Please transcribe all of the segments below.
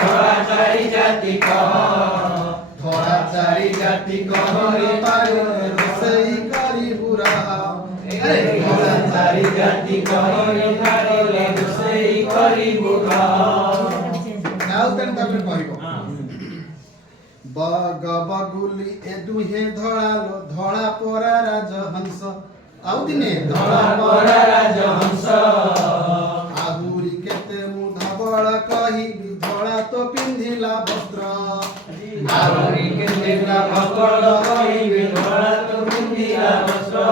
ধরা চারি জাতি কহ ধরা চারি জাতি কহ রে পারে রসেই করি বুড়া ধরা চারি জাতি কহ রে পারে রসেই করি বুড়া নাও তেন তারপরে কহিব বগ বগুলি এ দুহে ধরালো ধরা পরা রাজহংস ଆଉ ଦିନେ ଧଳା ପରା ରାଜହଂସ ଆହୁରି କେତେ ମୁଁ ଧବଳ କହିବି ଧଳା ତ ପିନ୍ଧିଲା ବସ୍ତ୍ର ଆହୁରି କେତେ ଧବଳ କହିବି ଧଳା ତ ପିନ୍ଧିଲା ବସ୍ତ୍ର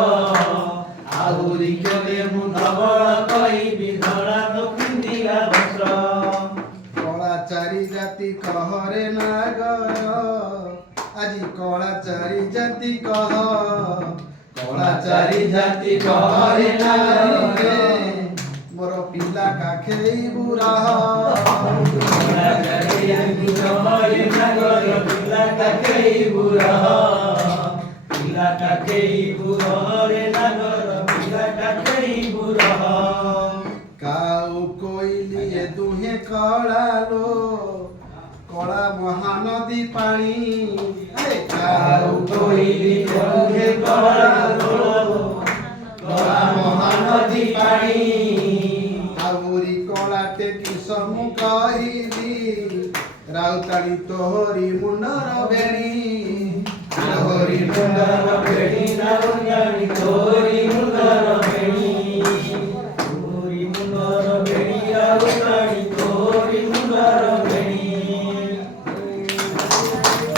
ଆହୁରି କେତେ ମୁଁ ଧବଳ କହିବି ଧଳା ତ ପିନ୍ଧିଲା ବସ୍ତ୍ର କଳା ଚାରି ଜାତି କହରେ ନାଗର ଆଜି କଳା ଚାରି ଜାତି କହ କଳା ଚାରି ଜାତି କହରେ ନାଗରେ ମୋର ପିଲା କାଖେଇବୁ ରହ କଳା ଚାରି ଜାତି କହରେ ନାଗରେ ପିଲା କାଖେଇବୁ ରହ ପିଲା କାଖେଇବୁ ରହରେ ନାଗର ପିଲା କାଖେଇବୁ ରହ କାଉ କୋଇଲି ଏ ଦୁହେଁ କଳାଲୋ କଳା ମହାନଦୀ ପାଣି କାଉ କୋଇଲି ଦୁହେଁ କଳାଲୋ କଳା ମହାନଦୀ ପାଣି ଆହୁରି କଳାଟେ କିସ ମୁଁ କହିଲି ରାଉତାଳି ତୋହରି ମୁଣ୍ଡର ବେଣୀ ତୋହରି ମୁଣ୍ଡର